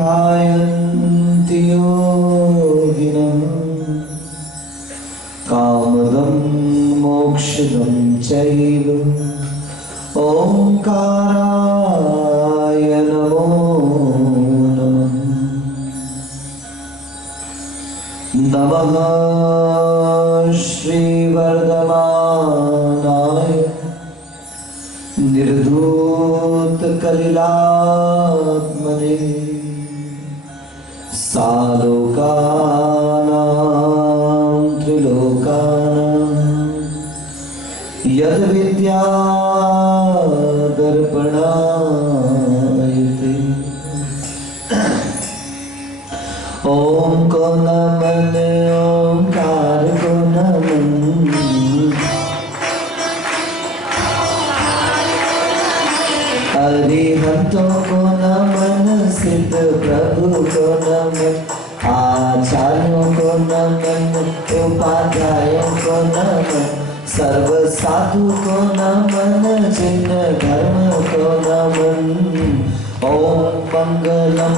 ध्यायन्ति योगिनः कामदं मोक्षदं चैव ओंकाराय नमो नमः। नमः श्रीवर्धमानाय निर्धूतकलिलात्मने सालोकानां त्रिलोकानां यद्विद्यादर्पणायते। ओम को नमन ओंकार को नमन हरिहंतों को नमन सिद्ध प्रभु को नमन आचार्यों को नमन उपाध्यायों को नमन सर्व साधु को नमन जिन धर्म को नमन। ओम मंगलम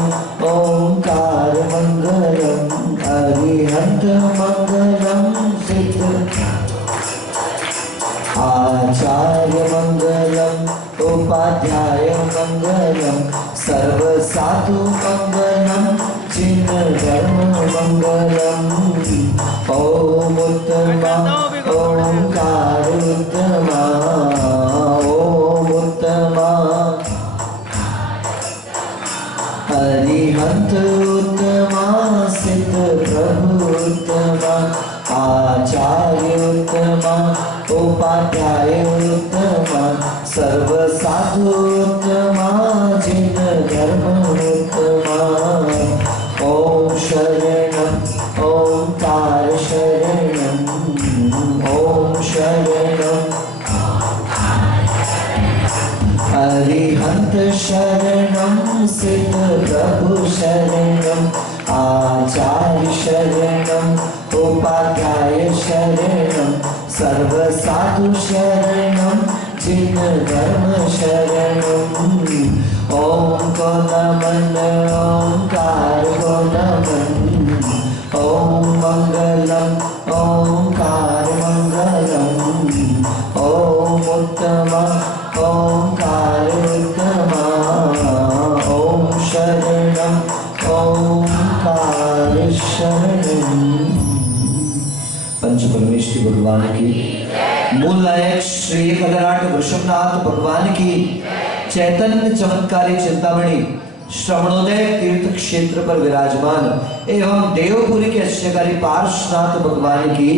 ओंकार मंगलम हरिहंत मंगलम सिद्ध आचार्य मंगलम उपाध्याय मंगलम सर्व साधु मंगलम जिन धर्म मंगलम। ओम उत्तमा ओंकार उत्तमा ओम उत्तमा हरिहंत उत्तमा सिद्ध प्रभु उत्तमा आचार्य उत्तमा उपाध्याय उत्तमा सर्व साधु उत्तमा जिन धर्म उत्तमा। ओम शरणम ओंकार शरणम ओम शरणम हरिहंत शरणम सिद्ध प्रभु शरणम आचार्य शरणम उपाध्याय शरणम सर्व साधु शरणम जिन धर्म शरणम। ओम को नमन ओंकार को नमन ओम मंगलम ओंकार मंगलम ओम उत्तमा ओंकार उत्तमा ओम शरणम ओंकार शरणम। पंच परमेश्वरी भगवान की मूल नायक श्री कलराट वृषभनाथ भगवान की चैतन्य चमत्कारी चिंतामणि श्रवणोदय तीर्थ क्षेत्र पर विराजमान एवं देवपुरी के अष्टकारी पार्श्वनाथ भगवान की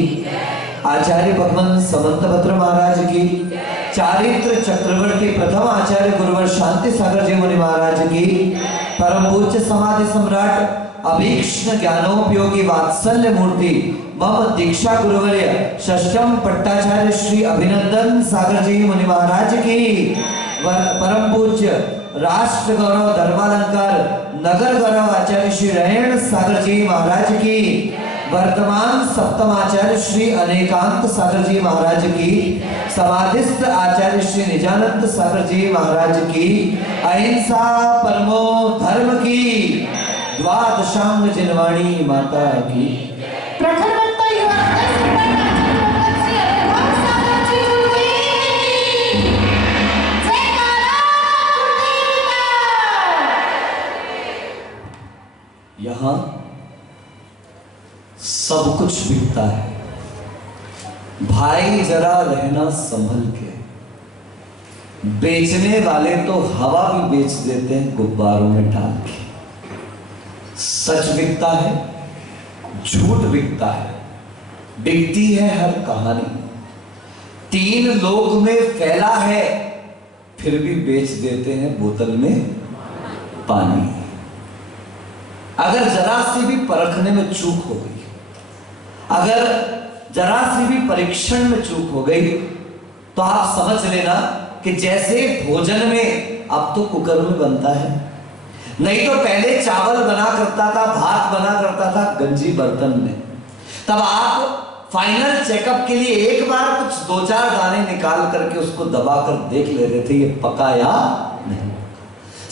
आचार्य भगवान समंतभद्र महाराज की चारित्र चक्रवर्ती प्रथम आचार्य गुरुवर शांति सागर जी मुनि महाराज की परम पूज्य समाधि सम्राट अभीक्ष्ण ज्ञानोपयोगी वात्सल्य मूर्ति मम दीक्षा गुरुवर्य षष्ठम पट्टाचार्य श्री अभिनंदन सागर जी मुनि महाराज की परम पूज्य राष्ट्र गौरव धर्मालंकार नगर गौरव आचार्य श्री रहेण सागर जी महाराज की वर्तमान सप्तम आचार्य श्री अनेकांत सागर जी महाराज की समाधिस्थ आचार्य श्री निजानंद सागर जी महाराज की अहिंसा परमो धर्म की द्वादशांग जिनवाणी माता की यहाँ सब कुछ बिकता है भाई, जरा रहना संभल के। बेचने वाले तो हवा भी बेच देते हैं गुब्बारों में डाल के। सच बिकता है, झूठ बिकता है, बिकती है हर कहानी। तीन लोक में फैला है, फिर भी बेच देते हैं बोतल में पानी। अगर जरा सी भी परखने में चूक हो गई, अगर जरा सी भी परीक्षण में चूक हो गई, तो आप समझ लेना कि जैसे भोजन में अब तो कुकर में बनता है, नहीं तो पहले चावल बना करता था, भात बना करता था गंजी बर्तन में। तब आप फाइनल चेकअप के लिए एक बार कुछ दो चार दाने निकाल करके उसको दबा कर देख लेते थे ये पका या नहीं।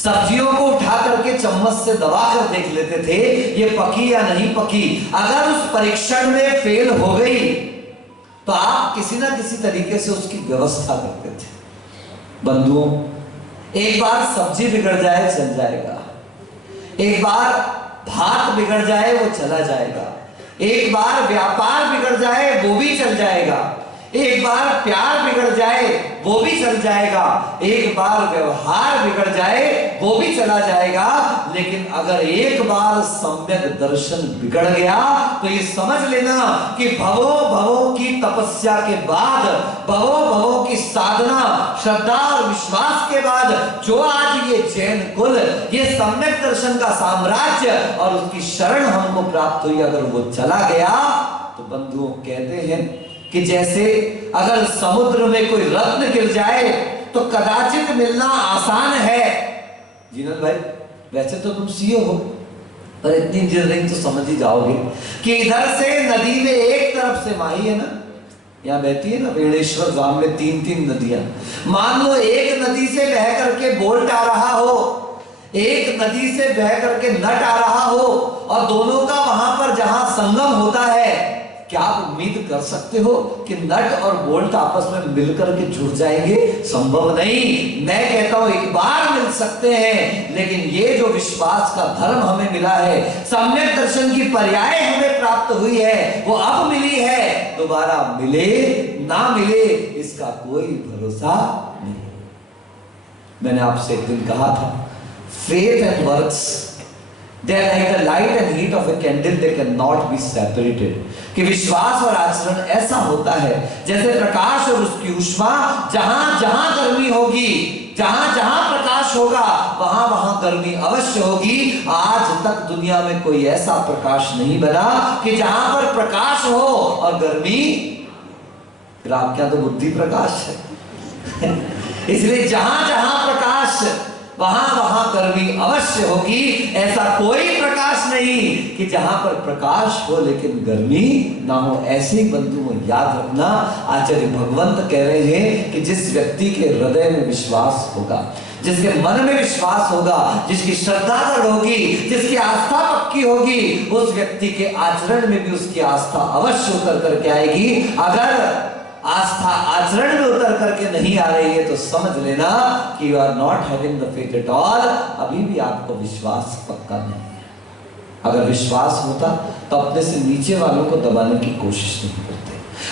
सब्जियों को उठा करके चम्मच से दबा कर देख लेते थे ये पकी या नहीं पकी। अगर उस परीक्षण में फेल हो गई तो आप किसी ना किसी तरीके से उसकी व्यवस्था करते थे। बंधुओं, एक बार सब्जी बिगड़ जाए चल जाएगा, एक बार भात बिगड़ जाए वो चला जाएगा, एक बार व्यापार बिगड़ जाए वो भी चल जाएगा, एक बार प्यार बिगड़ जाए वो भी चल जाएगा, एक बार व्यवहार बिगड़ जाए वो भी चला जाएगा। लेकिन अगर एक बार सम्यक दर्शन बिगड़ गया तो ये समझ लेना कि भवों भवों की तपस्या के बाद, भवों भवों की साधना, श्रद्धा और विश्वास के बाद जो आज ये जैन कुल, ये सम्यक दर्शन का साम्राज्य और उसकी शरण हमको प्राप्त हुई, अगर वो चला गया तो बंधुओं कहते हैं कि जैसे अगर समुद्र में कोई रत्न गिर जाए तो कदाचित मिलना आसान है। जीनत भाई, वैसे तो तुम सीओ हो, पर इतनी इंजीनियरिंग तो समझ ही जाओगे कि इधर से नदी में एक तरफ से माही है ना, यहाँ बहती है ना बेणेश्वर गांव में 3-3 नदियां। मान लो एक नदी से बह करके बोल्ट आ रहा हो, एक नदी से बह करके नट आ रहा हो, और दोनों का वहां पर जहां संगम होता है, क्या आप उम्मीद कर सकते हो कि नट और बोल्ट आपस में मिलकर के जुड़ जाएंगे? संभव नहीं। मैं कहता हूं एक बार मिल सकते हैं, लेकिन ये जो विश्वास का धर्म हमें मिला है, सम्यक दर्शन की पर्याय हमें प्राप्त हुई है, वो अब मिली है, दोबारा मिले ना मिले इसका कोई भरोसा नहीं। मैंने आपसे एक दिन कहा था, faith and works, they are like the light and heat of a candle, they cannot be separated। कि विश्वास और आचरण ऐसा होता है जैसे प्रकाश और उसकी ऊष्मा, जहां जहां गर्मी होगी, जहां जहां प्रकाश होगा वहां वहां गर्मी अवश्य होगी। आज तक दुनिया में कोई ऐसा प्रकाश नहीं बना कि जहां पर प्रकाश हो और गर्मी, फिर आपके यहां तो बुद्धि प्रकाश है इसलिए जहां जहां प्रकाश वहां वहां गर्मी अवश्य होगी। ऐसा कोई प्रकाश नहीं कि जहां पर प्रकाश हो लेकिन गर्मी ना हो। ऐसे ही बंधुओं याद रखना, आचार्य भगवंत कह रहे हैं कि जिस व्यक्ति के हृदय में विश्वास होगा, जिसके मन में विश्वास होगा, जिसकी श्रद्धा दृढ़ होगी, जिसकी आस्था पक्की होगी, उस व्यक्ति के आचरण में भी उसकी आस्था अवश्य उतर करके आएगी। अगर आस्था आचरण में उतर करके नहीं आ रही है तो समझ लेना कि you are not having the faith at all, अभी भी आपको विश्वास पक्का नहीं है। अगर विश्वास होता तो अपने से नीचे वालों को दबाने की कोशिश नहीं करते।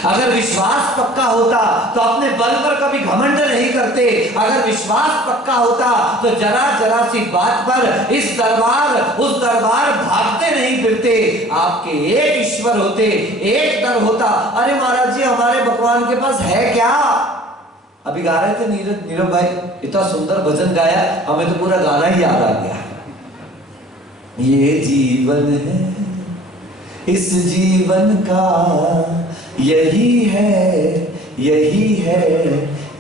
अगर विश्वास पक्का होता तो अपने बल पर कभी घमंड नहीं करते। अगर विश्वास पक्का होता तो जरा जरा सी बात पर इस दरबार उस दरबार भागते नहीं फिरते। आपके एक ईश्वर होते, एक दर होता। अरे महाराज जी, हमारे भगवान के पास है क्या? अभी गा रहे थे नीरव भाई, इतना सुंदर भजन गाया, हमें तो पूरा गाना ही याद आ गया। ये जीवन है, इस जीवन का यही है, यही है,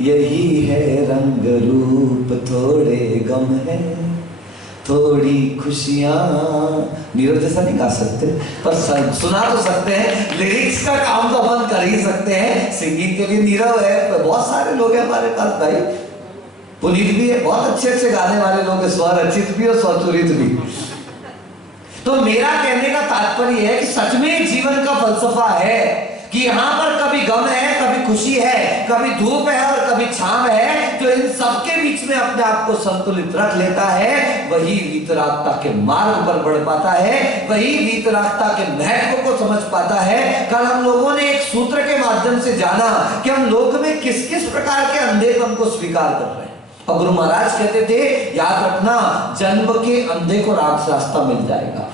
यही है रंग रूप, थोड़े गम है, थोड़ी खुशियां। नीरव जैसा नहीं गा सकते पर सुना तो सकते हैं, लिरिक्स का काम तो अपन कर ही सकते हैं। सिंगिंग के लिए नीरव है, बहुत सारे लोग हैं हमारे पास भाई, पुनीत भी है, बहुत अच्छे अच्छे गाने वाले लोग हैं, स्वर रचित भी और स्वचुरित भी। तो मेरा कहने का तात्पर्य है कि सच में जीवन का फलसफा है कि यहाँ पर कभी गम है, कभी खुशी है, कभी धूप है और कभी छांव है। जो इन सबके बीच में अपने आप को संतुलित रख लेता है वही वीतरागता के मार्ग पर बढ़ पाता है, वही वीतरागता के महत्व को समझ पाता है। कल हम लोगों ने एक सूत्र के माध्यम से जाना कि हम लोक में किस किस प्रकार के अंधेपन को स्वीकार कर रहे हैं। और गुरु महाराज कहते थे, याद रखना, जन्म के अंधे को रास्ता मिल जाएगा,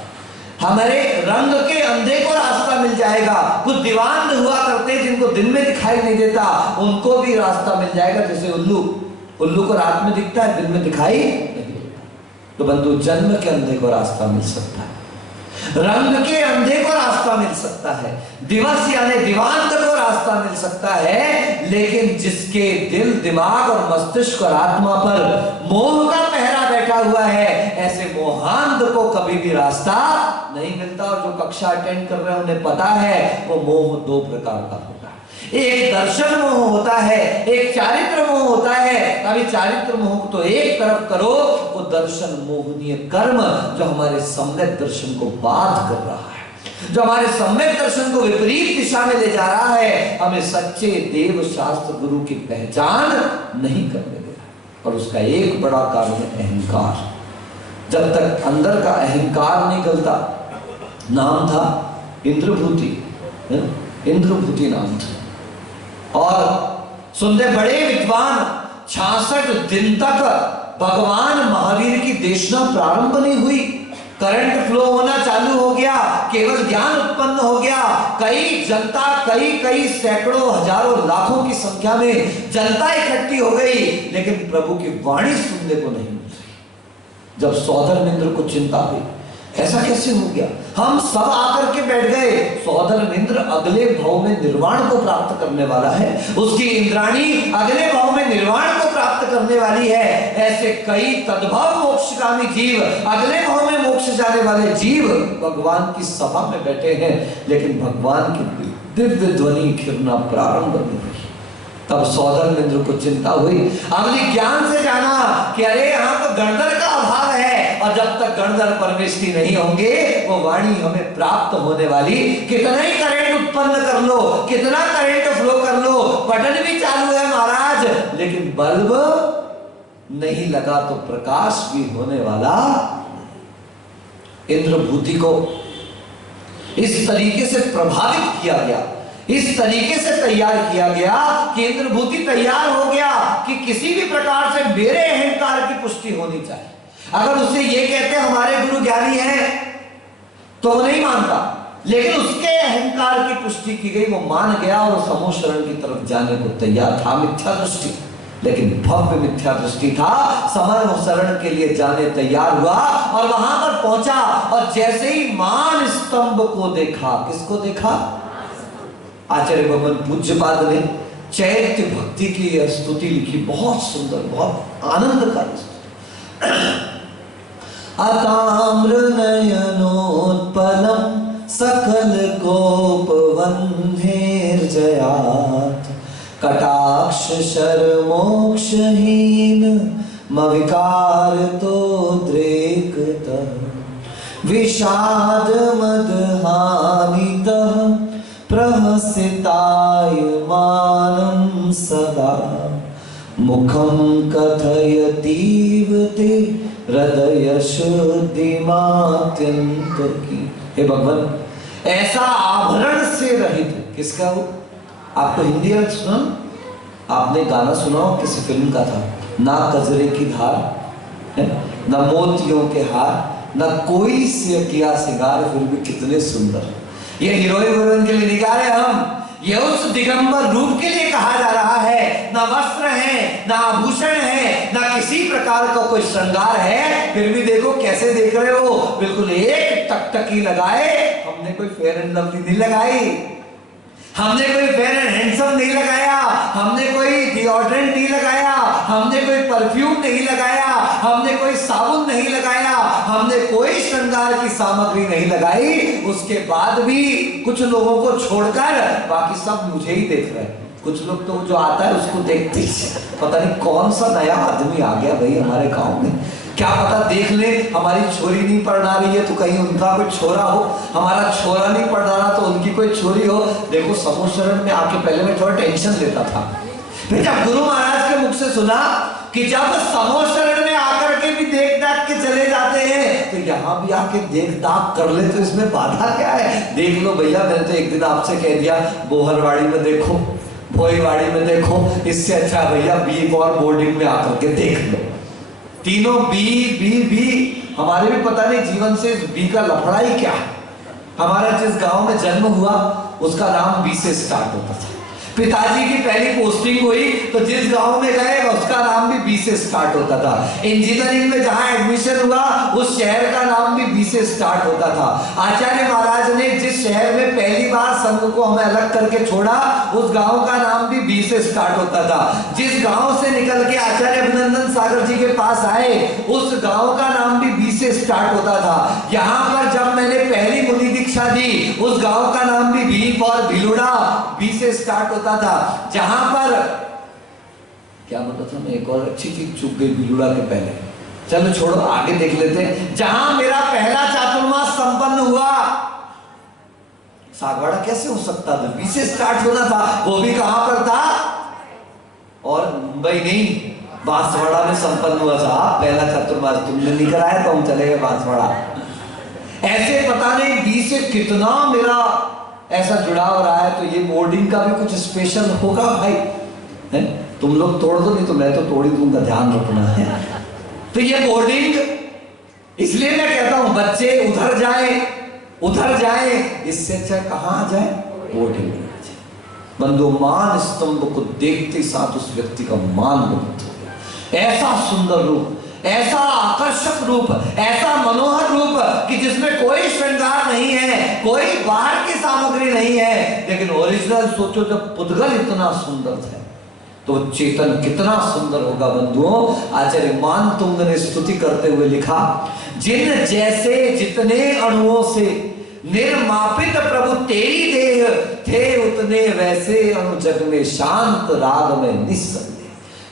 हमारे रंग के अंधे को रास्ता मिल जाएगा। कुछ दीवान हुआ करते जिनको दिन में दिखाई नहीं देता, उनको भी रास्ता मिल जाएगा। जैसे उल्लू को रात में दिखता है, दिन में दिखाई नहीं देता। तो बंधु, जन्म के अंधे को रास्ता मिल सकता है, रंग के अंधे को रास्ता मिल सकता है, दिवस यानी दिवांत को रास्ता मिल सकता है। लेकिन जिसके दिल, दिमाग और मस्तिष्क और आत्मा पर मोह का पहरा बैठा हुआ है, ऐसे मोहांध को कभी भी रास्ता नहीं मिलता। और जो कक्षा अटेंड कर रहे हैं उन्हें पता है वो मोह दो प्रकार का होता है। एक दर्शन मोह होता है, एक चारित्र मोह होता है। कभी चारित्र मोह को तो एक तरफ करो, वो दर्शन मोहनीय कर्म जो हमारे सम्यक दर्शन को बाध कर रहा है, जो हमारे सम्यक दर्शन को विपरीत दिशा में ले जा रहा है, हमें सच्चे देव शास्त्र गुरु की पहचान नहीं करने दे रहा। और उसका एक बड़ा कारण है अहंकार। जब तक अंदर का अहंकार नहीं गलता, नाम था इंद्रभूति, इंद्रभूति नाम था। और सुनते बड़े विद्वान 66 दिन तक भगवान महावीर की देशना प्रारंभ नहीं हुई, करंट फ्लो होना चालू हो गया, केवल ज्ञान उत्पन्न हो गया। कई जनता, कई सैकड़ों हजारों लाखों की संख्या में जनता इकट्ठी हो गई, लेकिन प्रभु की वाणी सुनने को नहीं मिल रही। जब सौधर्मेंद्र को चिंता हुई, ऐसा कैसे हो गया, हम सब आकर के बैठ गए। सौधर्मेंद्र अगले भाव में निर्वाण को प्राप्त करने वाला है, उसकी इंद्राणी अगले भाव में निर्वाण को प्राप्त करने वाली है। ऐसे कई तद्भव मोक्षगामी जीव, अगले भाव में मोक्ष जाने वाले जीव भगवान की सभा में बैठे हैं, लेकिन भगवान की दिव्य ध्वनि खिरना प्रारंभ नहीं हुई। तब सौधर्मेंद्र को चिंता हुई, हमने ज्ञान से जाना कि अरे यहाँ तो गणधर का अभाव है, और जब तक गणधर परमेष्ठी नहीं होंगे वो वाणी हमें प्राप्त होने वाली। कितना ही करंट उत्पन्न कर लो, कितना करंट फ्लो कर लो, बटन भी चालू है महाराज, लेकिन बल्ब नहीं लगा तो प्रकाश भी होने वाला। इंद्रभूति को इस तरीके से प्रभावित किया गया, इस तरीके से तैयार किया गया कि इंद्रभूति तैयार हो गया कि किसी भी प्रकार से मेरे अहंकार की पुष्टि होनी चाहिए। अगर उससे ये कहते हमारे गुरु ज्ञानी हैं तो वो नहीं मानता, लेकिन उसके अहंकार की पुष्टि की गई, वो मान गया और समूह शरण की तरफ जाने को तैयार था। मिथ्या दृष्टि, लेकिन भव्य मिथ्या दृष्टि था। समूह शरण के लिए जाने तैयार हुआ और वहां पर पहुंचा, और जैसे ही मान स्तंभ को देखा, किसको देखा? आचार्य भगवान पूज्यपाद ने चैत्य भक्ति की स्तुति लिखी, बहुत सुंदर, बहुत आनंदकारी। अताम्र नयनोत्पलम सकल कोप वन्हेर्जयात् कटाक्ष शर्मोक्षहीन मविकार तो द्रेकतः विषाद मदहानितः प्रहसितायमानं सदा मुखं कथयतीव ते हृदय शुद्धिमात्यंत की। हे भगवान, ऐसा आभरण से रहित, किसका वो? आपको हिंदी अर्थ सुना? आपने गाना सुना हो, किसी फिल्म का था, ना कजरे की धार है, ना मोतियों के हार, ना कोई से किया सिंगार, फिर भी कितने सुंदर। ये हीरोइन हीरोइन के लिए निकाले हम, ये उस दिगंबर रूप के लिए कहा जा रहा है। ना वस्त्र है, ना आभूषण है, ना किसी प्रकार का कोई श्रृंगार है, फिर भी देखो कैसे देख रहे हो, बिल्कुल एक टकटकी लगाए। हमने कोई फेयर एंड लवली नहीं लगाई, हमने कोई फेयर एंड हैंडसम नहीं लगाया, हमने कोई डिओड्रेंट नहीं लगाया, हमने कोई परफ्यूम नहीं लगाया, हमने कोई साबुन नहीं लगाया, हमने कोई श्रृंगार की सामग्री नहीं लगाई। उसके बाद भी कुछ लोगों को छोड़कर बाकी सब मुझे ही देख रहे हैं। कुछ लोग तो जो आता है उसको देखते ही पता नहीं कौन सा नया आदमी आ गया भाई हमारे गांव में, क्या पता देख ले हमारी छोरी नहीं पढ़ा रही है तो कहीं उनका कोई छोरा हो, हमारा छोरा नहीं पढ़ रहा तो उनकी कोई छोरी हो। देखो समूह शरण में आके पहले मैं थोड़ा टेंशन लेता था, फिर जब गुरु महाराज के मुख से सुना कि जब समूह शरण में आकर के भी देख दाख के चले जाते हैं तो यहाँ भी आके देख दाख कर ले, तो इसमें बाधा क्या है? देख लो भैया, मैंने तो एक दिन आपसे कह दिया बोहरवाड़ी में देखो, भोईवाड़ी में देखो, इससे अच्छा भैया बी और बोर्डिंग में आकर के देख लो। तीनों बी बी बी, हमारे भी पता नहीं जीवन से बी का लफड़ा ही क्या है। हमारा जिस गांव में जन्म हुआ उसका नाम बी से स्टार्ट होता था, पिताजी की पहली पोस्टिंग हुई तो जिस गांव में गए उसका नाम भी बी से स्टार्ट होता था। इंजीनियरिंग में जहां एडमिशन हुआ उस शहर का नाम भी बी से स्टार्ट होता था। आचार्य महाराज ने जिस शहर में पहली बार संघ को हमें अलग करके छोड़ा उस गांव का नाम भी बी से स्टार्ट होता था। जिस गांव से निकल के आचार्य अभिनंदन सागर जी के पास आए उस गांव का नाम भी बी से स्टार्ट होता था। यहाँ पर जब मैंने पहली मुनि दीक्षा दी उस गांव का नाम भी बी फॉर भिलुड़ा, बी से स्टार्ट होता था। जहां पर क्या बोलता था मैं, एक और अच्छी चीज चुप गई भिलुड़ा के पहले, चलो छोड़ो, आगे देख लेते हैं। जहां मेरा पहला चातुर्मास संपन्न हुआ, सागवाड़ा कैसे हो सकता था, बी से स्टार्ट होना था, वो भी कहां पर था, और मुंबई नहीं, बांसवाड़ा में संपन्न हुआ था पहला चातुर्मास। तुमने नहीं कराया तो हम चले गए बांसवाड़ा। ऐसे पता नहीं बी से कितना मेरा ऐसा जुड़ाव रहा है। तो ये बोर्डिंग का भी कुछ स्पेशल होगा भाई, है? तुम लोग तोड़ दो, नहीं तो मैं तो तोड़ ही दूंगा, ध्यान रखना है। तो ये बोर्डिंग, इसलिए मैं कहता हूं बच्चे उधर जाए, इससे अच्छा कहां जाए, बोर्डिंग में जाए। बंधु, मान स्तंभ को देखते साथ उस व्यक्ति का मान मुक्त हो गया। ऐसा सुंदर रूप, ऐसा आकर्षक रूप, ऐसा मनोहर रूप कि जिसमें कोई श्रृंगार नहीं है, कोई बाहर की सामग्री नहीं है, लेकिन ओरिजिनल सोचो जब पुद्गल इतना सुंदर था तो चेतन कितना सुंदर होगा। बंधुओं, आचार्य मानतुंग ने स्तुति करते हुए लिखा, जिन जैसे जितने अणुओं से निर्मापित प्रभु तेरी देह थे, उतने वैसे अणु जग में शांत राग में निस्संदेह।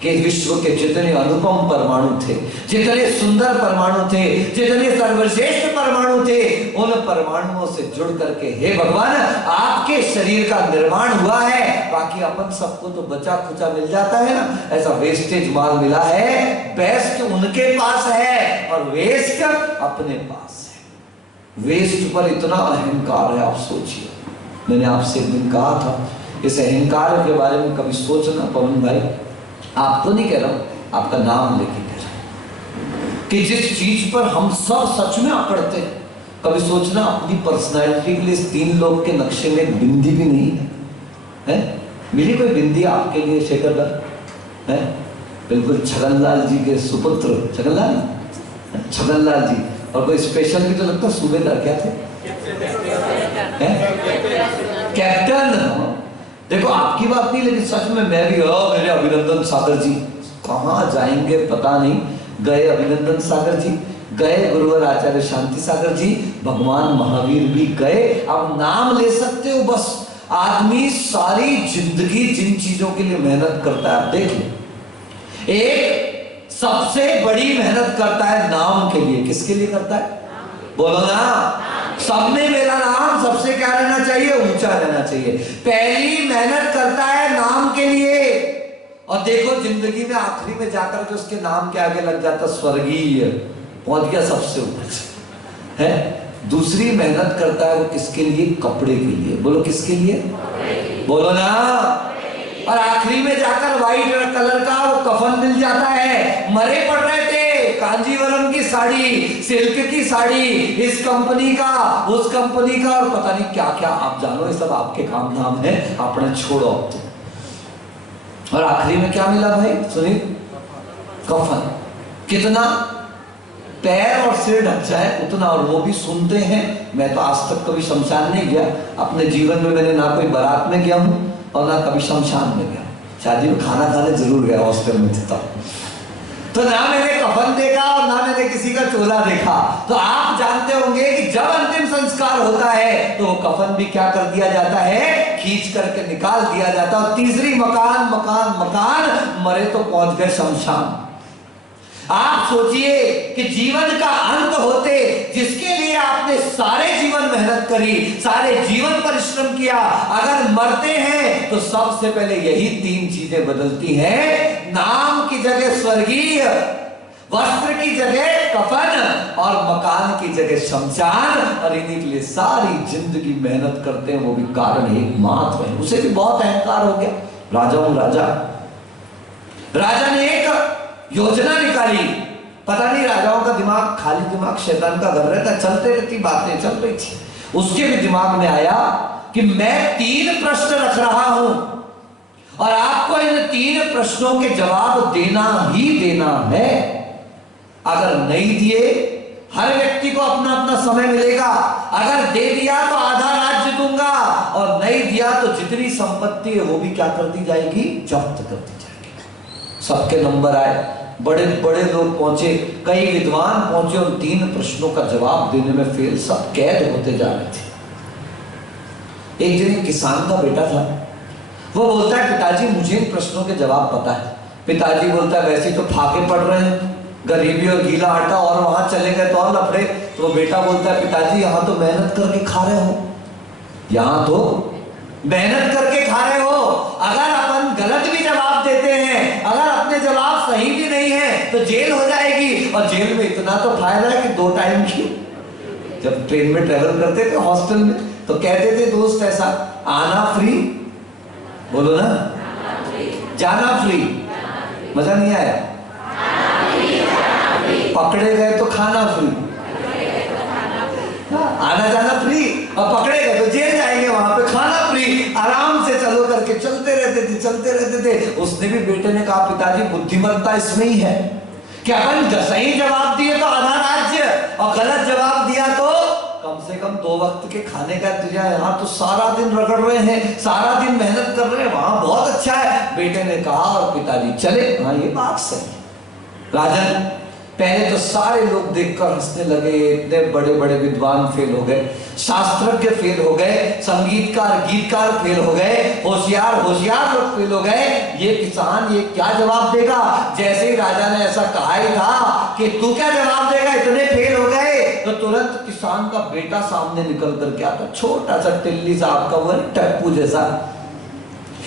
कि विश्व के जितने अनुपम परमाणु थे, जितने सुंदर परमाणु थे, जितने सर्वश्रेष्ठ परमाणु थे, उन परमाणुओं से जुड़ करके हे भगवान आपके शरीर का निर्माण हुआ है। बाकी अपन सबको तो बचा खुचा मिल जाता है ना, ऐसा वेस्टेज माल मिला है, बेस्ट उनके पास है और वेस्ट अपने पास है। वेस्ट पर इतना अहंकार है, आप सोचिए। मैंने आपसे एक दिन कहा था, इस अहंकार के बारे में कभी सोचना पवन भाई, आपको नहीं कह रहा हूं, आपका नाम लेके कह रहा हूं, कि जिस चीज पर हम सब सच में अकड़ते हैं, कभी सोचना अपनी पर्सनैलिटी के लिए इस 3 लोग के नक्शे में एक बिंदी भी नहीं है, है? मिली कोई बिंदी आपके लिए शेखर है? बिल्कुल छगनलाल जी के सुपुत्र छगनलाल जी, और कोई स्पेशल भी तो लगता, सूबेदार क्या थे, कैप्टन। देखो आपकी बात नहीं, लेकिन सच में मैं भी, मेरे अभिनंदन सागर जी, कहां जाएंगे पता नहीं, गए अभिनंदन सागर जी, गए गुरुवर आचार्य शांति सागर जी, भगवान महावीर भी गए। अब नाम ले सकते हो बस। आदमी सारी जिंदगी जिन चीजों के लिए मेहनत करता है, आप देख लो, एक सबसे बड़ी मेहनत करता है नाम के लिए। किसके लिए करता है, बोलो ना। सबने मेरा नाम सबसे क्या रहना चाहिए, ऊंचा रहना चाहिए। पहली मेहनत करता है नाम के लिए, और देखो जिंदगी में आखिरी में जाकर के उसके नाम के आगे लग जाता स्वर्गीय, पहुंच गया सबसे ऊपर है। दूसरी मेहनत करता है वो किसके लिए, कपड़े के लिए। बोलो किसके लिए, बोलो ना। और आखिरी में जाकर व्हाइट कलर का वो कफन मिल जाता है। मरे पड़ रहे थे, कांजीवरम की साड़ी, सिल्क की साड़ी, इस कंपनी का, उस कंपनी का, और पता नहीं क्या क्या, आप जानो, ये सब आपके काम नाम है, आपने छोड़ो। और आखिरी में क्या मिला भाई, सुनिए, कफन। कितना, पैर और सिर ढक जाए उतना, और वो भी सुनते हैं। मैं तो आज तक कभी शमशान नहीं गया अपने जीवन में, मैंने ना कोई बारात में गया हूं और ना कभी शमशान में गया। शादी में खाना खाने जरूर गया, हॉस्टल में था, तो ना मैंने कफन देखा और ना मैंने किसी का चोला देखा। तो आप जानते होंगे कि जब अंतिम संस्कार होता है तो वो कफन भी क्या कर दिया जाता है, खींच करके निकाल दिया जाता है। और तीसरी मकान मकान मकान, मरे तो पहुंच गए शमशान। आप सोचिए कि जीवन का अंत होते, जिसके लिए आपने सारे जीवन मेहनत करी, सारे जीवन परिश्रम किया, अगर मरते हैं तो सबसे पहले यही 3 चीजें बदलती हैं। नाम की जगह स्वर्गीय, वस्त्र की जगह कफन, और मकान की जगह शमशान। और इन्हीं के लिए सारी जिंदगी मेहनत करते हैं, वो भी कारण एकमात्र है। उसे भी बहुत अहंकार हो गया। राजा ने एक योजना निकाली। पता नहीं राजाओं का दिमाग, खाली दिमाग शैतान का घर रहता, चलते रहती बातें चल रही थी। उसके भी दिमाग में आया कि मैं 3 प्रश्न रख रहा हूं और आपको इन 3 प्रश्नों के जवाब देना ही देना है। अगर नहीं दिए, हर व्यक्ति को अपना अपना समय मिलेगा। अगर दे दिया तो आधा राज्य दूंगा, और नहीं दिया तो जितनी संपत्ति है वो भी क्या कर दी जाएगी, जब्त कर दी जाएगी। सबके नंबर आए, बड़े बड़े लोग पहुंचे, कई विद्वान पहुंचे, और 3 प्रश्नों का जवाब देने में फेल, सब कैद होते जा रहे थे। एक दिन किसान का बेटा था, वो बोलता है पिताजी मुझे इन प्रश्नों के जवाब पता है। पिताजी बोलता है वैसे तो फाके पड़ रहे हैं, गरीबी और गीला आटा, और वहां चले गए तो और लफड़े। तो बेटा बोलता है पिताजी यहाँ तो मेहनत करके खा रहे हो, यहाँ तो मेहनत करके खा रहे हो। अगर अपन गलत भी जवाब देते हैं, अगर अपने जवाब सही भी नहीं है तो जेल हो जाएगी, और जेल में इतना तो फायदा है कि 2 टाइम की। जब ट्रेन में ट्रेवल करते थे हॉस्टल में तो कहते थे दोस्त ऐसा, आना फ्री, बोलो ना, जाना फ्री, मजा नहीं आया, पकड़े गए तो खाना फ्री, आना जाना फ्री, और पकड़े गए तो जेल जाएंगे, वहां पे खाना फ्री। आराम से चलो करके चलते रहते थे। उसने भी, बेटे ने कहा पिताजी बुद्धिमत्ता इसमें ही है कि अपन सही जवाब दिए तो आधा राज्य, और गलत जवाब दिया तो कम से कम 2 वक्त के खाने का इंतजाम। यहाँ तो सारा दिन रगड़ रहे हैं, सारा दिन मेहनत कर रहे हैं, वहां बहुत अच्छा है। बेटे ने कहा और पिताजी चले। हाँ ये बात सही। राजन पहले तो सारे लोग देखकर हंसने लगे, इतने बड़े बड़े विद्वान फेल हो गए, शास्त्रज्ञ फेल हो गए, संगीतकार गीतकार फेल हो गए, होशियार लोग फेल हो गए। ये किसान ये क्या जवाब देगा? जैसे ही राजा ने ऐसा कहा ही था कि तू क्या जवाब देगा, इतने फेल हो गए, तो तुरंत किसान का बेटा सामने निकल कर के आता, छोटा सा टिल्ली सा, आपका वो टप्पू जैसा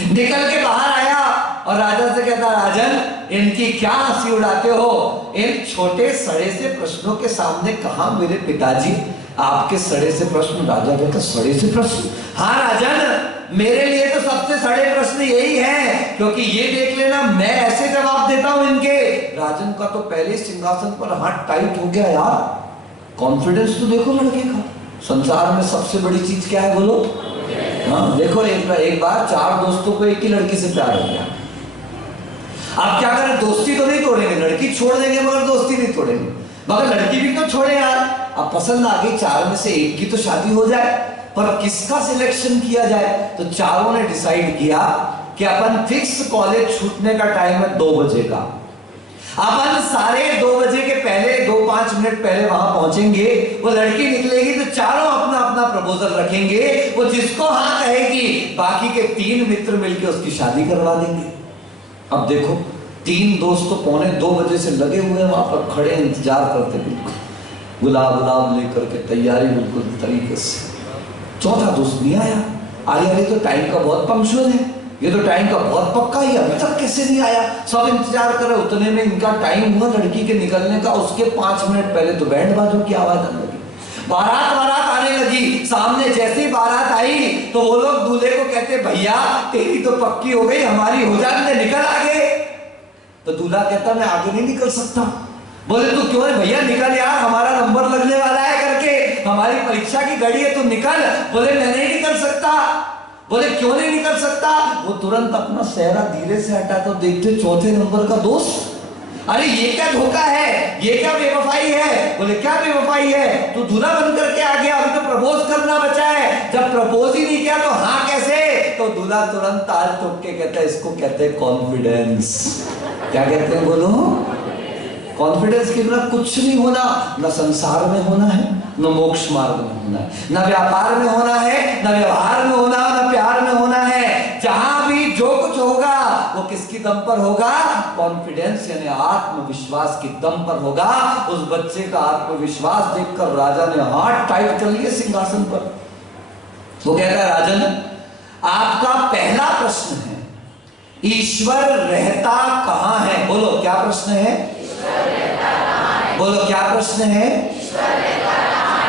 निकल के बाहर आया और राजा से कहता, राजन इनकी क्या हंसी उड़ाते हो, इन छोटे सड़े से प्रश्नों के सामने कहा मेरे पिताजी आपके सड़े से प्रश्न। राजा कहता, सड़े से प्रश्न? हाँ राजन, मेरे लिए तो सबसे सड़े प्रश्न यही है, क्योंकि ये देख लेना मैं ऐसे जवाब देता हूं इनके। राजन का तो पहले सिंहासन पर हाथ टाइट हो गया यार। कॉन्फिडेंस तो देखो लड़के का। संसार में सबसे बड़ी चीज क्या है बोलो? हाँ देखो, एक बार 4 दोस्तों को एक ही लड़की से प्यार हो गया। अब क्या करें, दोस्ती तो नहीं तोड़ेंगे, लड़की छोड़ देंगे मगर दोस्ती नहीं तोड़ेंगे, मगर लड़की भी तो छोड़े यार। अब पसंद आ गई, 4 में से एक की तो शादी हो जाए, पर किसका सिलेक्शन किया जाए? तो चारों ने डिसाइड किया कि अपन फिक्स कॉलेज छूटने का टाइम है 2 बजे का, अपन सारे 2 बजे के पहले 2-5 मिनट पहले वहां पहुंचेंगे। वो लड़की निकलेगी तो चारों अपना अपना प्रपोजल रखेंगे, वो जिसको हाँ कहेगी बाकी के 3 मित्र मिलकर उसकी शादी करवा देंगे। अब देखो 3 दोस्त तो 1:45 बजे से लगे हुए हैं वहां पर खड़े, इंतजार करते, बिल्कुल गुलाब लेकर के तैयारी बिल्कुल तरीके से। चौथा दोस्त नहीं आया। अरे तो टाइम का बहुत पंक्चुअल है, ये तो टाइम का बहुत पक्का ही, अभी तक कैसे नहीं आया? सब इंतजार कर रहे। उतने में इनका टाइम हुआ लड़की के निकलने का, उसके 5 मिनट पहले तो बैंड बाजों की आवाज आने लगी, बारात आने लगी। सामने जैसे ही बारात आई तो वो लोग दूल्हे को कहते, भैया तेरी तो पक्की हो गई, हमारी हो जाने, निकल आगे। तो दूल्हा कहता, मैं आगे नहीं निकल सकता। बोले तू क्यों है? भैया निकल यार, हमारा नंबर लगने वाला है करके, हमारी परीक्षा की घड़ी है, तू निकल। बोले मैं नहीं निकल सकता। बोले क्यों नहीं निकल सकता? वो तुरंत अपना चेहरा धीरे से हटा तो देखते 4थे नंबर का दोस्त। अरे ये क्या धोखा है, ये क्या बेवफाई है? बोले क्या बेवफाई है? तू दूल्हा बन करके आ गया, अभी तो प्रपोज करना बचा है, जब प्रपोज ही नहीं किया तो हाँ कैसे? तो दूल्हा तुरंत ताल ठोक के कहता है, इसको कहते हैं कॉन्फिडेंस। क्या कहते हैं बोलो? कॉन्फिडेंस के बिना कुछ नहीं होना, न संसार में होना है, न मोक्ष मार्ग में होना है, न व्यापार में होना है, न व्यवहार में होना, न प्यार में होना है। जहां भी जो कुछ होगा वो किसकी दम पर होगा? कॉन्फिडेंस यानी आत्मविश्वास की दम पर होगा। उस बच्चे का आत्मविश्वास देखकर राजा ने हाथ टाइट कर लिए सिंहासन पर। वो कहता है, राजन आपका पहला प्रश्न है, ईश्वर रहता कहां है? बोलो क्या प्रश्न है? बोलो क्या प्रश्न है?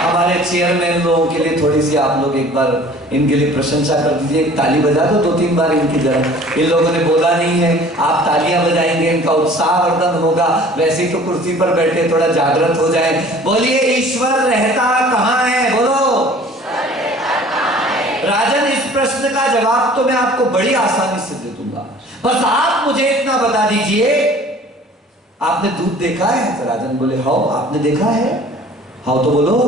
हमारे चेयरमैन लोगों के लिए थोड़ी सी आप लोग एक बार इनके लिए प्रशंसा कर दीजिए, ताली बजा दो 2-3 बार इनकी जरा। इन लोगों ने बोला नहीं है, आप तालियां बजाएंगे, इनका उत्साहवर्धन होगा। वैसे ही तो कुर्सी पर बैठे, थोड़ा जागृत हो जाए। बोलिए ईश्वर रहता कहां है? बोलो राजन, इस प्रश्न का जवाब तो मैं आपको बड़ी आसानी से दे दूंगा, बस आप मुझे इतना बता दीजिए, आपने दूध देखा है? तो राजन बोले हाँ। आपने देखा है? हाँ तो बोलो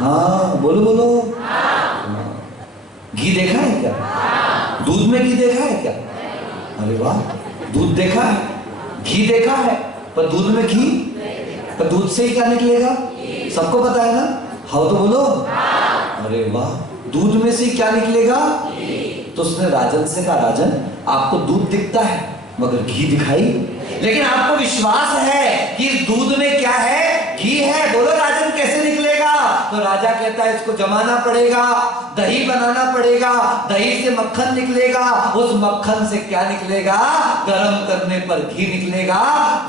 हाँ, बोलो हाँ। घी देखा है क्या? दूध में घी देखा है क्या? अरे वाह, दूध देखा है, घी देखा है, पर दूध में घी, पर दूध से ही क्या निकलेगा? सबको पता है ना? हाँ तो बोलो। अरे वाह, दूध में से क्या निकलेगा? तो उसने राजन से कहा, राजन आपको दूध दिखता है मगर घी दिखाई लेकिन आपको विश्वास है कि इस दूध में क्या है, घी है। बोलो राजन कैसे निकलेगा? तो राजा कहता है इसको जमाना पड़ेगा, दही बनाना पड़ेगा, दही से मक्खन निकलेगा, उस मक्खन से क्या निकलेगा, गर्म करने पर घी निकलेगा।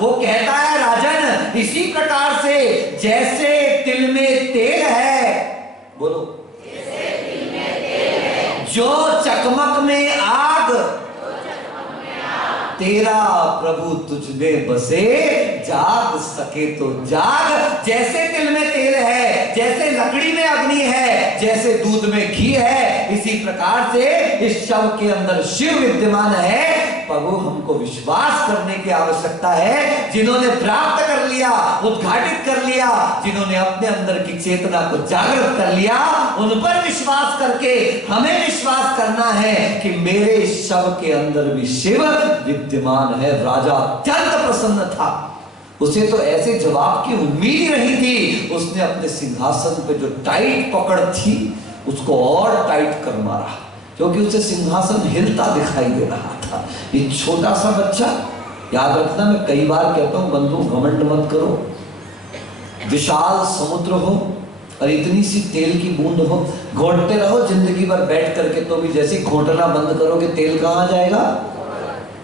वो कहता है राजन इसी प्रकार से जैसे तिल में तेल है, बोलो जैसे तिल में तेल है, जो चकमक में आग, तेरा प्रभु तुझ में बसे, जाग सके तो जाग। जैसे तिल में तेल है, जैसे लकड़ी में अग्नि है, जैसे दूध में घी है, इसी प्रकार से इस शव के अंदर शिव विद्यमान है। प्रभु हमको विश्वास करने की आवश्यकता है। जिन्होंने प्राप्त कर लिया, उद्घाटित कर लिया, जिन्होंने अपने अंदर की चेतना को जागृत कर लिया, उन पर विश्वास करके हमें विश्वास करना है कि मेरे शव के अंदर भी शिव विद्यमान है। राजा अत्यंत प्रसन्न था। उसे तो ऐसे जवाब की उम्मीद ही नहीं थी। उसने अपने सिंहासन पे जो टाइट पकड़ थी उसको और टाइट कर मारा, क्योंकि उसे सिंहासन हिलता दिखाई दे रहा था। ये छोटा सा बच्चा, याद रखना मैं कई बार कहता हूं बंधु घमंड मत करो। विशाल समुद्र हो और इतनी सी तेल की बूंद हो, घोंटते रहो जिंदगी भर बैठ करके, तो भी जैसे घोंटना बंद करोगे तेल कहां जाएगा,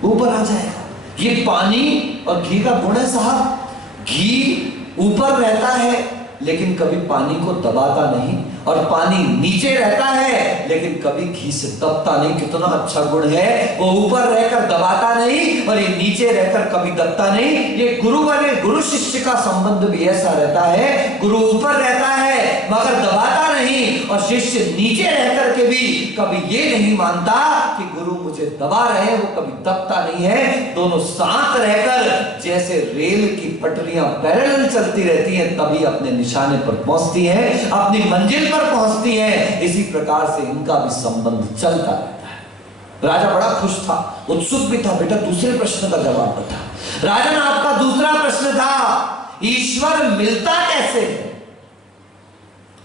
ऊपर आ जाएगा। ये पानी और घी का गुण है साहब। घी ऊपर रहता है लेकिन कभी पानी को दबाता नहीं, और पानी नीचे रहता है लेकिन कभी घी से दबता नहीं। कितना अच्छा गुण है। वो ऊपर रहकर दबाता नहीं और ये नीचे रहकर कभी दबता नहीं। ये गुरु बने गुरु शिष्य का संबंध भी ऐसा रहता है। गुरु ऊपर रहता है मगर दबाता नहीं, और शिष्य नीचे रहकर के भी कभी ये नहीं मानता कि गुरु मुझे दबा रहे हैं, वो कभी दबता नहीं है। दोनों साथ रहकर जैसे रेल की पटरियां पैरेलल चलती रहती हैं, तभी अपने निशाने पर पहुंचती हैं, अपनी मंजिल पर पहुंचती हैं। इसी प्रकार से इनका भी संबंध चलता रहता है। राजा बड़ा खुश था, उत्सुक भी था। बेटा दूसरे प्रश्न का जवाब बता। राजन आपका दूसरा प्रश्न था ईश्वर मिलता कैसे है?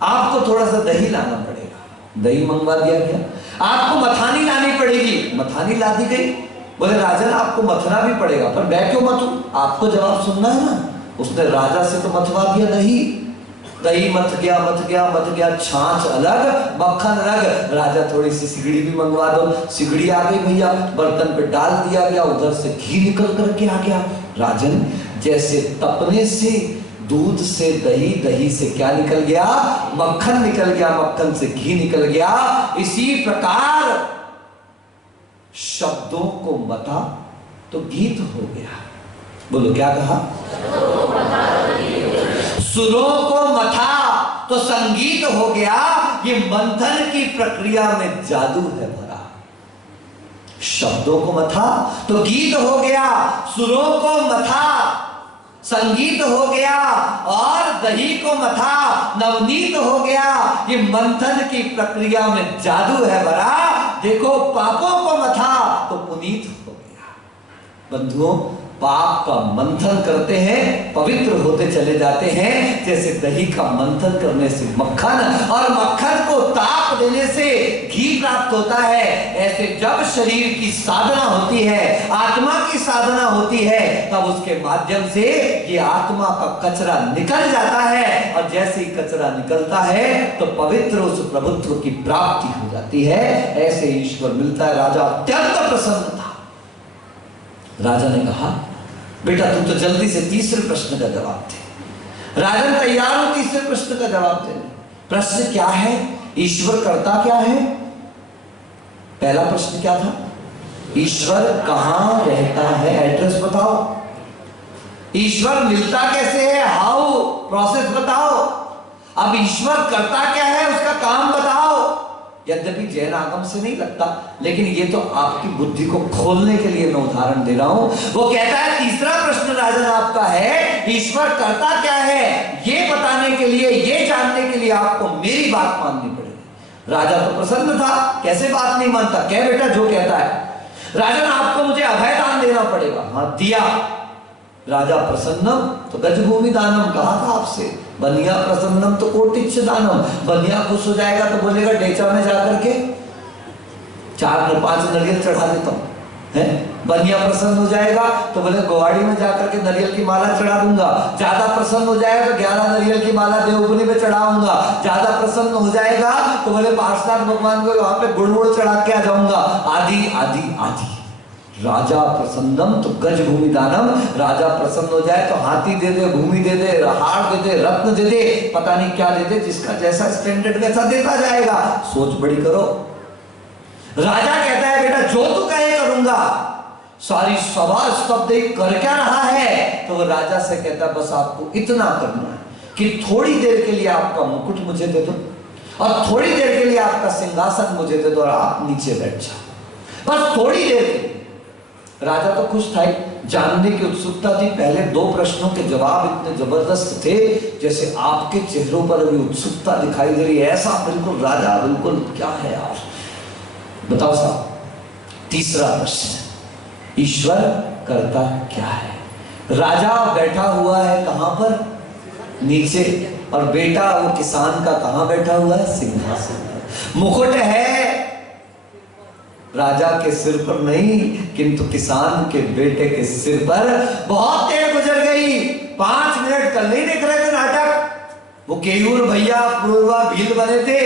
आपको थोड़ा सा दही लाना पड़ेगा, दही मंगवा दिया गया। आपको मथानी लानी पड़ेगी, मथानी ला दी गई। बोले राजन आपको मथना भी पड़ेगा, पर मैं क्यों मथूं? आपको जवाब सुनना है ना। उसने राजा से तो मथवा दिया दही, दही मथ गया मथ गया मथ गया, छाछ अलग मक्खन अलग। राजा थोड़ी सी सिगड़ी भी मंगवा दो, सिगड़ी आ गई भैया, बर्तन पे डाल दिया गया, उधर से घी निकल करके आ गया। राजन जैसे तपने से दूध से दही, दही से क्या निकल गया, मक्खन निकल गया, मक्खन से घी निकल गया। इसी प्रकार शब्दों को मथा तो गीत हो गया। बोलो क्या कहा? सुरों को मथा तो संगीत हो गया। ये मंथन की प्रक्रिया में जादू है भरा। शब्दों को मथा तो गीत हो गया, सुरों को मथा संगीत हो गया, और दही को मथा नवनीत हो गया। ये मंथन की प्रक्रिया में जादू है भरा। देखो पापों को मथा तो पुनीत हो गया। बंधुओं पाप का मंथन करते हैं, पवित्र होते चले जाते हैं। जैसे दही का मंथन करने से मक्खन, और मक्खन को ताप देने से घी प्राप्त होता है, ऐसे जब शरीर की साधना होती है, आत्मा की साधना होती है, तब उसके माध्यम से ये आत्मा का कचरा निकल जाता है। और जैसे ही कचरा निकलता है तो पवित्र उस प्रभुत्व की प्राप्ति हो जाती है। ऐसे ईश्वर मिलता है। राजा अत्यंत प्रसन्न था। राजा ने कहा बेटा तुम तो जल्दी से तीसरे प्रश्न का जवाब दे। राजन तैयार हो तीसरे प्रश्न का जवाब देने। प्रश्न क्या है? ईश्वर करता क्या है? पहला प्रश्न क्या था? ईश्वर कहां रहता है? एड्रेस बताओ। ईश्वर मिलता कैसे है? हाउ, प्रोसेस बताओ। अब ईश्वर करता क्या है, उसका काम बताओ। यद्यपि जैन आगम से नहीं लगता, लेकिन ये तो आपकी बुद्धि को खोलने के लिए मैं उदाहरण दे रहा हूं। वो कहता है तीसरा प्रश्न राजन आपका है ईश्वर करता क्या है, ये बताने के लिए, ये जानने के लिए आपको मेरी बात माननी पड़ेगी। राजा तो प्रसन्न था, कैसे बात नहीं मानता, कह बेटा जो कहता है। राजन आपको मुझे अभय दान देना पड़ेगा। हाँ दिया। राजा प्रसन्नम तो गजभूमि दानम कहा था आपसे, बनिया प्रसन्नम तो कोटिच्छ दानम। बनिया खुश हो जाएगा तो बोलेगा डेचा में जाकर के 4 5 नारियल चढ़ा देता हूं। है। बनिया प्रसन्न हो जाएगा तो बोले गोवाड़ी में जाकर के नारियल की माला चढ़ा दूंगा। ज्यादा प्रसन्न हो जाएगा तो 11 नारियल की माला देवपुरी में चढ़ाऊंगा। ज्यादा प्रसन्न हो जाएगा तो बोले पार्श्वनाथ भगवान को वहां पे गुड़ चढ़ा के आ जाऊंगा। आदि आदि आदि। राजा प्रसन्नम तो गज भूमि दानम। राजा प्रसन्न हो जाए तो हाथी दे दे, भूमि दे दे, हार दे दे, रत्न दे दे, पता नहीं क्या दे दे, जिसका जैसा स्टैंडर्ड वैसा देता जाएगा। सोच बड़ी करो। राजा कहता है बेटा जो तू कहे करूंगा। सारी सभा स्तब्ध कर क्या रहा है? तो वो राजा से कहता बस आपको इतना करना है कि थोड़ी देर के लिए आपका मुकुट मुझे दे दो और थोड़ी देर के लिए आपका सिंहासन मुझे दे दो और आप नीचे बैठ जाओ, बस थोड़ी देर के लिए। राजा तो खुश था, जानने की उत्सुकता थी। पहले 2 प्रश्नों के जवाब इतने जबरदस्त थे जैसे आपके चेहरों पर अभी उत्सुकता दिखाई दे रही है। ऐसा बिल्कुल राजा बिल्कुल क्या है यार, बताओ साहब। तीसरा प्रश्न, ईश्वर करता क्या है? राजा बैठा हुआ है कहां पर? नीचे। और बेटा वो किसान का कहां बैठा हुआ है? सिंहासन पर। मुकुट है राजा के सिर पर नहीं, किंतु किसान के बेटे के सिर पर। बहुत देर गुजर गई, 5 मिनट कल नहीं देख रहे थे नाटक। वो केयूर भैया पूर्वा भील बने थे।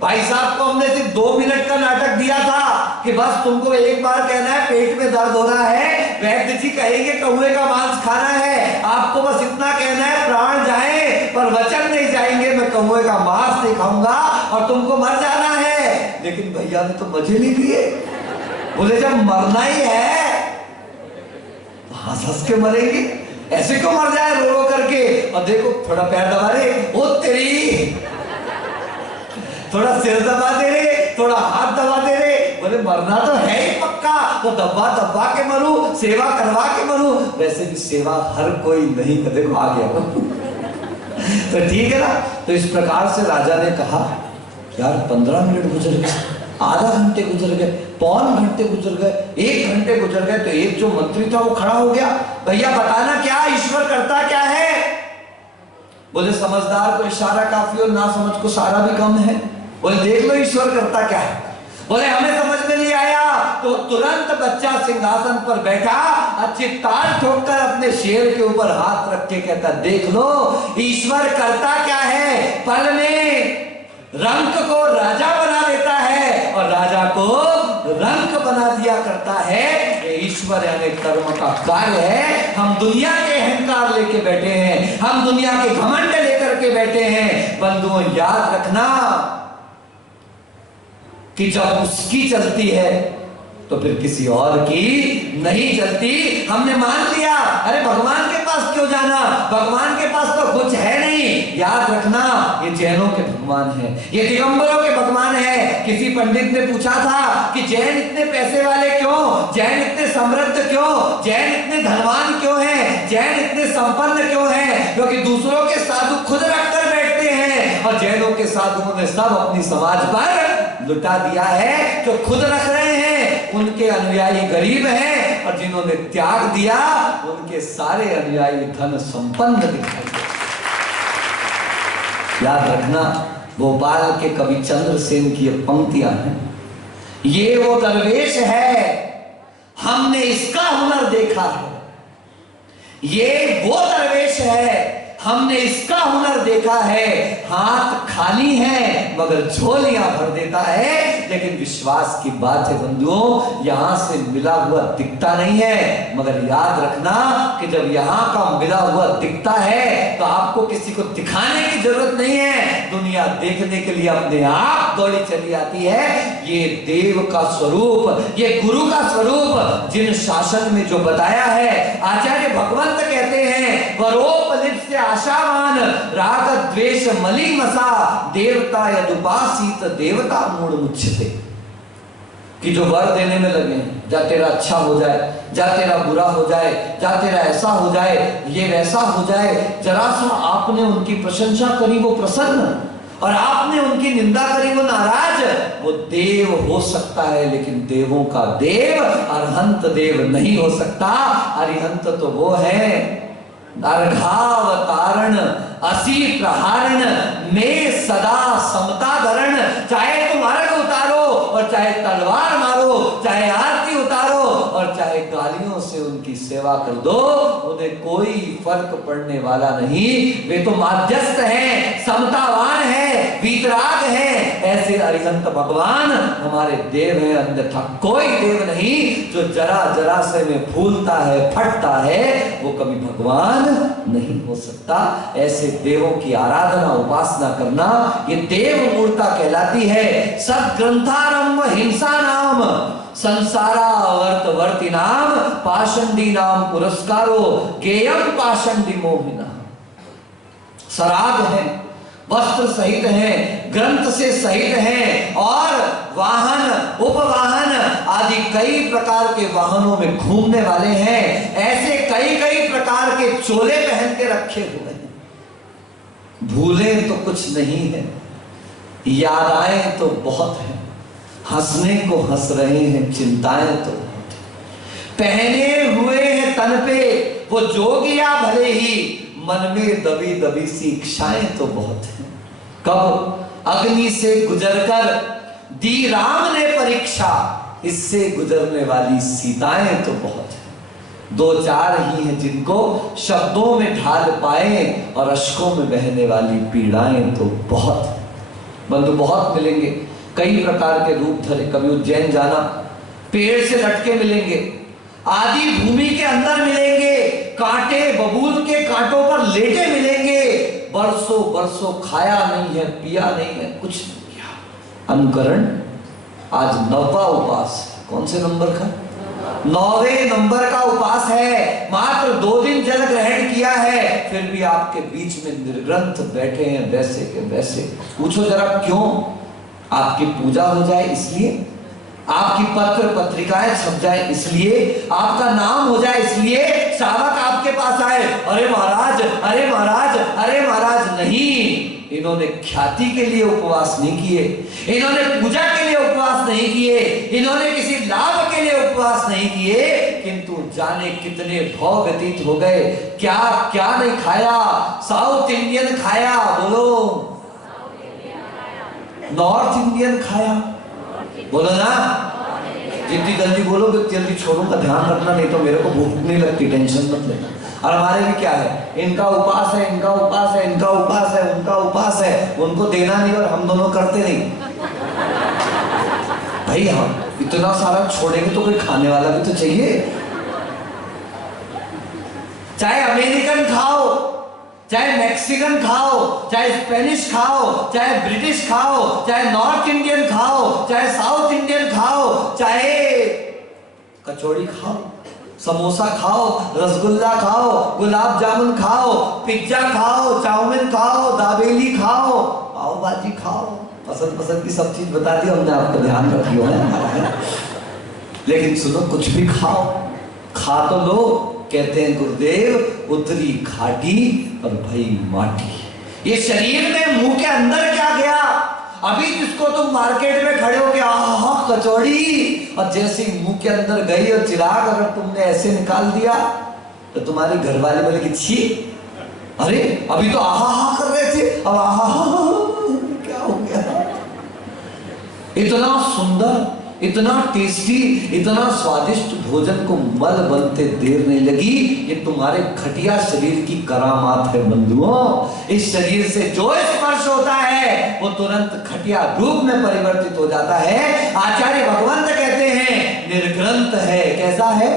भाई साहब को हमने सिर्फ 2 मिनट का नाटक दिया था कि बस तुमको एक बार कहना है पेट में दर्द हो रहा है, वैद्य जी कहेंगे कौवे का मांस खाना है, आपको बस इतना कहना है प्राण जाए पर वचन नहीं जाएंगे, मैं कौवे का मांस नहीं खाऊंगा और तुमको मर जाना है। लेकिन भैया ने तो मजे नहीं लिए। बोले जब मरना ही है तो हंस हंस के मरेंगे, ऐसे क्यों मर जाए रो रो करके। और देखो थोड़ा पैर दबा रहे, ओ तेरी, थोड़ा सिर दबा दे रहे, थोड़ा हाथ दबा दे रहे। बोले मरना तो है ही पक्का, तो दबा दबा के मरू, सेवा करवा के मरू। वैसे भी सेवा हर कोई नहीं कर, देखो आ गया तो ठीक है ना। तो इस प्रकार से राजा ने कहा यार 15 मिनट गुजर गए, आधा घंटे गुजर गए, पौन घंटे गुजर गए, 1 घंटे गुजर गए। तो एक जो मंत्री था वो खड़ा हो गया, भैया बताना क्या ईश्वर करता क्या है? बोले समझदार को इशारा काफी और ना समझ को सारा भी कम है। बोले देख लो ईश्वर करता क्या है। बोले हमें समझ में नहीं आया। तो तुरंत बच्चा सिंहासन पर बैठा, अच्छी ताल ठोककर अपने शेर के ऊपर हाथ रख के कहता देख लो ईश्वर करता क्या है। पल में रंक को राजा बना देता है और राजा को रंक बना दिया करता है। ये ईश्वर यानी कर्म का कार्य है। हम दुनिया के अहंकार लेके बैठे हैं, हम दुनिया के घमंड लेकर के बैठे हैं। बंधुओं याद रखना कि जब उसकी चलती है तो फिर किसी और की नहीं चलती। हमने मान लिया अरे भगवान के पास क्यों जाना, भगवान के पास तो कुछ है नहीं। याद रखना ये जैनों के भगवान है, ये दिगंबरों के भगवान है। किसी पंडित ने पूछा था कि जैन इतने पैसे वाले क्यों, जैन इतने समृद्ध क्यों, जैन इतने धनवान क्यों हैं, जैन इतने संपन्न क्यों हैं? क्योंकि दूसरों के साधु खुद रखकर बैठते हैं और जैनों के साधुओं ने सब अपनी समाज पर लुटा दिया है। जो खुद रख रहे हैं उनके अनुयायी गरीब हैं और जिन्होंने त्याग दिया उनके सारे अनुयायी धन संपन्न दिखाई देते। याद रखना भोपाल के कवि चंद्रसेन की ये पंक्तियां हैं, ये वो दरवेश है हमने इसका हुनर देखा है, ये वो दरवेश है हमने इसका हुनर देखा है। हाथ खाली है मगर झोलियां भर देता है। लेकिन विश्वास की बात है बंधुओं, यहां से मिला हुआ दिखता नहीं है, मगर याद रखना कि जब यहां का मिला हुआ दिखता है तो आपको किसी को दिखाने की जरूरत नहीं है। दुनिया देखने के लिए अपने आप दौड़ी चली आती है। ये देव का स्वरूप, ये गुरु का स्वरूप जिन शासन में जो बताया है, आचार्य भगवंत कहते हैं वरोपलिप्त से आशावान राग द्वेष मलिमसा देवता यदुपासित देवता मूढ़ मुच्यते। कि जो वर देने में लगे, जा तेरा अच्छा हो जाए, जा तेरा बुरा हो जाए, जा तेरा ऐसा हो जाए, ये वैसा हो जाए। जरा सा आपने उनकी प्रशंसा करी वो प्रसन्न और आपने उनकी निंदा करी वो नाराज। वो देव हो सकता है लेकिन देवों का देव अरहंत देव नहीं हो सकता। अरिहंत तो वो है अर्घावतारण असी प्रहारण में सदा समता धरण। चाहे तुम अर्घ उतारो और चाहे तलवार मारो, चाहे आरती उतारो और सेवा कर दो, उन्हें कोई फर्क पड़ने वाला नहीं। वे तो माध्यस्थ हैं, समतावान है, वीतराग है। ऐसे अरिहंत भगवान हमारे देव हैं, अन्यथा कोई देव नहीं। जो जरा जरा से में फूलता है, फटता है, वो कभी भगवान नहीं हो सकता। ऐसे देवों की आराधना उपासना करना ये देव मूर्ता कहलाती है। सद्ग्रंथारंभ हिंसा नाम संसारा वर्त वर्ती नाम पाषंडी नाम पुरस्कारो गेयम पाषंडी मोहिना। सराग है, वस्त्र सहित है, ग्रंथ से सहित है और वाहन उपवाहन आदि कई प्रकार के वाहनों में घूमने वाले हैं। ऐसे कई कई प्रकार के चोले पहन के रखे हुए हैं। भूले तो कुछ नहीं है, याद आए तो बहुत है, हंसने को हंस रहे हैं, चिंताएं तो पहने हुए हैं तन पे वो जोगिया, भले ही मन में दबी दबी सी इच्छाएं तो बहुत है। कब अग्नि से गुजरकर दी राम ने परीक्षा, इससे गुजरने वाली सीताएं तो बहुत है। दो चार ही हैं जिनको शब्दों में ढाल पाए और अश्कों में बहने वाली पीड़ाएं तो बहुत है। बंधु बहुत मिलेंगे, कई प्रकार के रूप धरे। कभी उज्जैन जाना, पेड़ से लटके मिलेंगे, आदि भूमि के अंदर मिलेंगे, कांटे बबूल के कांटों पर लेटे मिलेंगे। बरसों बरसों खाया नहीं है, पिया नहीं है, कुछ नहीं किया। अनुकरण आज 9वां उपास, कौन से नंबर का? 9वें नंबर का उपास है। मात्र 2 दिन जल ग्रहण किया है, फिर भी आपके बीच में निर्ग्रंथ बैठे हैं वैसे के वैसे। पूछो जरा क्यों? आपकी पूजा हो जाए इसलिए, आपकी पत्र पत्रिकाएं छप जाए इसलिए, आपका नाम हो जाए इसलिए श्रावक आपके पास आए, अरे महाराज, अरे महाराज, अरे महाराज। नहीं, इन्होंने ख्याति के लिए उपवास नहीं किए, इन्होंने पूजा के लिए उपवास नहीं किए, इन्होंने किसी लाभ के लिए उपवास नहीं किए, किंतु जाने कितने भाव व्यतीत हो गए। क्या क्या नहीं खाया? साउथ इंडियन खाया, बोलो। नॉर्थ इंडियन खाया, बोलो ना। जितनी जल्दी बोलोगे जल्दी छोड़ूंगा, ध्यान रखना, नहीं तो मेरे को भूख नहीं लगती, टेंशन मत लेना। और हमारे भी क्या है, इनका उपास है, इनका उपास है, इनका उपास है, उनका उपास है, उनको देना नहीं और हम दोनों करते नहीं। भाई हम इतना सारा छोड़ेंगे तो कोई खाने वाला भी तो चाहिए। चाहे अमेरिकन खाओ, चाहे मैक्सिकन खाओ, चाहे स्पेनिश खाओ, चाहे ब्रिटिश खाओ, चाहे नॉर्थ इंडियन खाओ, चाहे साउथ इंडियन खाओ, चाहे कचौड़ी खाओ, समोसा खाओ, रसगुल्ला खाओ, गुलाब जामुन खाओ, पिज्जा खाओ, चाउमीन खाओ, दाबेली खाओ, पाव भाजी खाओ, पसंद पसंद की सब चीज बता दी हमने, आपका ध्यान रखियो है। लेकिन सुनो, कुछ भी खाओ, खा तो लो। कहते हैं गुरुदेव उतरी खाटी और भाई माटी। ये शरीर में मुंह के अंदर क्या गया? अभी जिसको तुम मार्केट में खड़े हो के आहा कचौड़ी, और जैसे ही मुंह के अंदर गई और चिराग अगर तुमने ऐसे निकाल दिया तो तुम्हारे घर वाले बोले कि छी, अरे अभी तो आहा कर रहे थे, अब आहा क्या हो गया? इतना सुंदर, इतना टेस्टी, इतना स्वादिष्ट भोजन को मल बनते देर नहीं लगी। ये तुम्हारे घटिया शरीर की करामात है बंधुओं। इस शरीर से जो स्पर्श होता है वो तुरंत घटिया रूप में परिवर्तित हो जाता है। आचार्य भगवंत कहते हैं निर्ग्रंथ है। कैसा है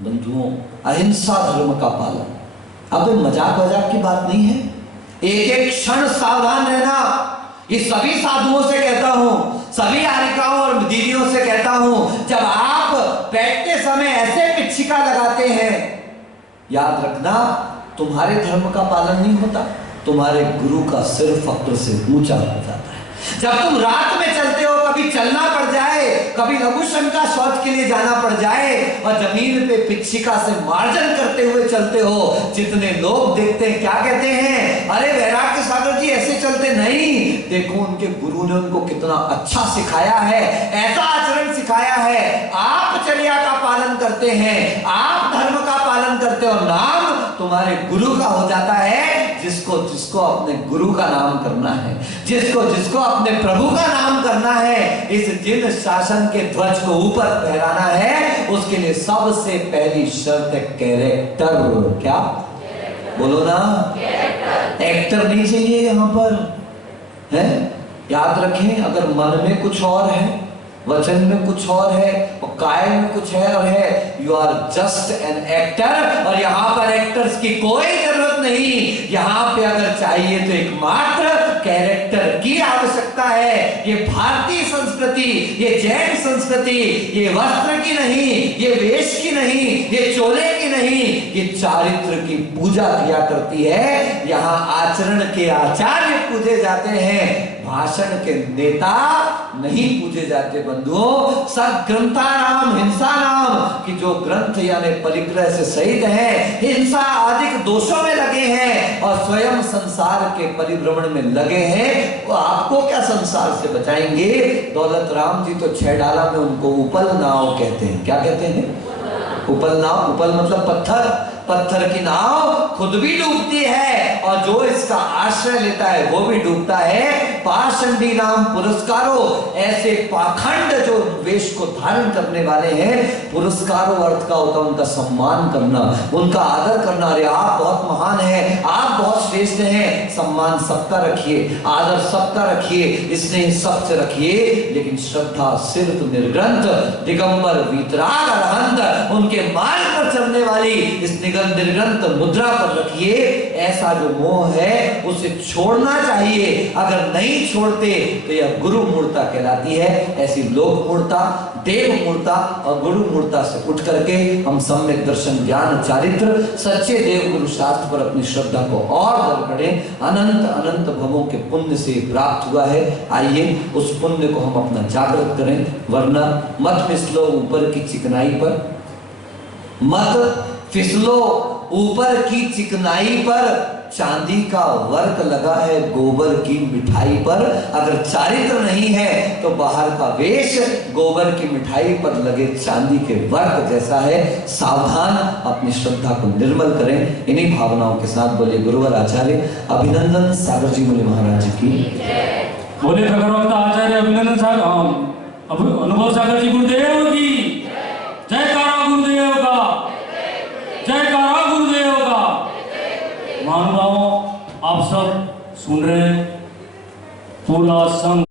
बंधुओं? अहिंसा धर्म का पालन। अब मजाक वजाक की बात नहीं है, एक एक क्षण सावधान रहना। ये सभी साधुओं से कहता हूं, सभी आरिकाओं और दीदियों से कहता हूं, जब आप बैठते समय ऐसे पिच्छिका लगाते हैं, याद रखना तुम्हारे धर्म का पालन नहीं होता, तुम्हारे गुरु का सिर फक्र से ऊंचा हो जाता है। जब तुम रात में चलते हो, कभी चलना पड़ जाए, कभी लघुशंका का शौच के लिए जाना पड़ जाए और जमीन पे पिच्छिका से मार्जन करते हुए चलते हो, जितने लोग देखते हैं क्या कहते हैं, अरे वैराग्य सागर जी ऐसे चलते नहीं। देखो उनके गुरु ने उनको कितना अच्छा सिखाया है, ऐसा आचरण सिखाया है। आप चर्या का पालन करते हैं, आप धर्म का पालन करते हो, नाम तुम्हारे गुरु का हो जाता है। जिसको जिसको अपने गुरु का नाम करना है, जिसको जिसको अपने प्रभु का नाम करना है, इस जिन शासन के ध्वज को ऊपर फहराना है, उसके लिए सबसे पहली शर्त है कैरेक्टर। क्या बोलो ना, एक्टर नहीं चाहिए यहाँ पर है। याद रखें, अगर मन में कुछ और है, वचन में कुछ और है और कायल में कुछ है, you are just an actor. और यहाँ पर एक्टर्स की कोई जरूरत नहीं। यहाँ पे अगर चाहिए तो एकमात्र कैरेक्टर की आवश्यकता है। ये भारतीय संस्कृति, ये जैन संस्कृति, ये वस्त्र की नहीं, ये वेश की नहीं, ये चोले की नहीं, ये चारित्र की पूजा किया करती है। यहाँ आचरण के आचार्य पूजे जाते हैं, भाषण के नेता नहीं पूजे जाते। बंधुओं, सब ग्रंथानाम हिंसा नाम कि जो ग्रंथ यानी परिग्रह से सहित है, हिंसा आदि दोषों में लगे हैं और स्वयं संसार के परिभ्रमण में लगे हैं, वो आपको क्या संसार से बचाएंगे। दौलत राम जी तो 6 डाला में उनको उपल नाव कहते हैं। क्या कहते हैं? उपल नाव। उपल मतलब पत्थर। पत्थर की नाव खुद भी डूबती है और जो इसका आश्रय लेता है वो भी डूबता है। पाषंडी नाम पुरस्कारो, ऐसे पाखंड जो वेश को धारण करने वाले हैं, पुरस्कारो अर्थ का होता है उनका सम्मान करना, उनका आदर करना। अरे आप बहुत महान हैं, आप बहुत श्रेष्ठ हैं, सम्मान सबका रखिए, आदर सबका रखिए, स्नेह सबसे रखिए, लेकिन श्रद्धा सिर्फ निर्ग्रंथ दिगंबर वीतराग अरहंत उनके मार्ग पर चलने वाली इस निर्ग्रंथ मुद्रा पर रखिए। ऐसा जो मोह है उसे छोड़ना चाहिए। अगर नहीं छोड़ते तो यह गुरु मूर्ता कहलाती है। ऐसी लोक मूर्ता, देव मूर्ता और गुरु मूर्ता से उठ करके हम सम्यक दर्शन, ज्ञान, चारित्र, सच्चे देव गुरु शास्त्र पर अपनी श्रद्धा को और दृढ़ करें। अनंत अनंत भवों के पुण्य से प्राप्त हुआ है। आइए उस पुण्य को हम अपना जागृत करें, वरना मत फिसलो ऊपर की चिकनाई पर, मत फिसलो ऊपर की चिकनाई पर, चांदी का वर्क लगा है गोबर की मिठाई पर। अगर चारित्र नहीं है तो बाहर का वेश गोबर की मिठाई पर लगे चांदी के वर्क जैसा है। सावधान, अपनी श्रद्धा को निर्मल करें। इन्हीं भावनाओं के साथ बोले गुरुवर आचार्य अभिनंदन सागर जी मुनि महाराज की, बोले भगवत आचार्य अभिनंदन सागर अनुभव सागर जी गुरुदेव की जयकारा, गुरुदेव का जयकारा, गुरुदेव का। महानुभावों, आप सब सुन रहे हैं, पूरा संघ